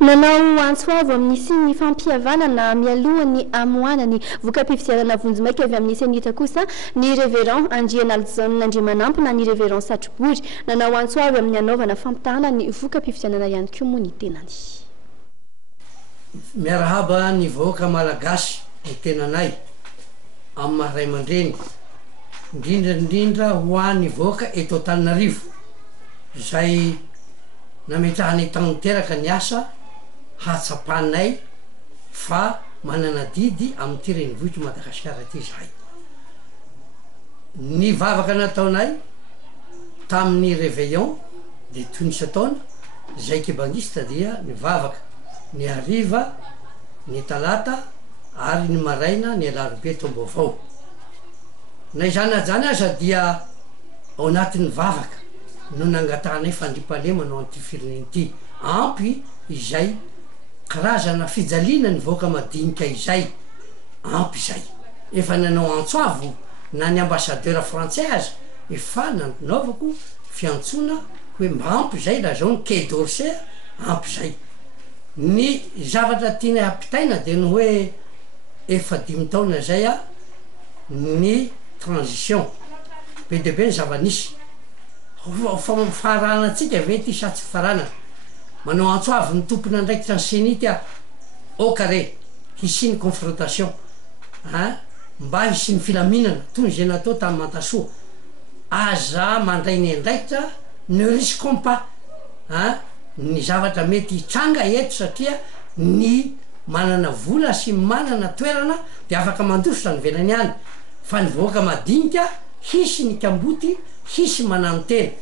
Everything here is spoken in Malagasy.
nanao antsoavo amin'ny sy ny fampihavanana mialohany amoanany voka-pifidianana vonjimaiky avy amin'ny senita kosa ny révérend Andrianalzanina Andrimanampina ny révérend Satrobory nanao antsoavy amin'ny anaovana fampitahana ny voka-pifidianana ihany koa moa ny tenany. Miarahaba ny vahoaka malagasy ny tenanay amin'ny maha ray aman-dreny indrindra ho an'ny vahoaka eto Antananarivo izay nametrahany tanteraka ny asa hatsapanay fa manana didy amin'ny ty renivohitry Madagasikara ty zahay. Ny vavaka nataonay tamin'ny réveillon de tonisatonda zay kebangista dia ny vavaka ny hariva ny talata ary ny maraina ny alarobia tomboavao. Na izanajany aza dia ao anatin'ny vavaka no nangatanay fandriam-palema no an'ty fireneny ty ampy izay karazana fijaliana ny vahoaka madinika izay ampy izay efa nanao antsoavo na ny ambassadeur français aza efa nanaovako fiantsona hoe ampy zay la zao ny quai d'Orsay ampy zay. Ny zavatra tianay hampitaina de ny hoe efa 5 taona zay a ny transition be de be ny zava-nisy farana atsika ve ty sa tsy farana manao antsoavy ny tompona andraikitra ny senity a au carré hisy ny confrontation mba hisy ny filaminana toy zay natao tamin'ny Mantasoa aza mandray ny andraikitra ne risquons pas ny zavatra mety hitranga eto satria ny manana vola sy manana toerana de afaka mandositra ny velany any fa ny vahoaka madinika hisy ny kamboty hisy manano tena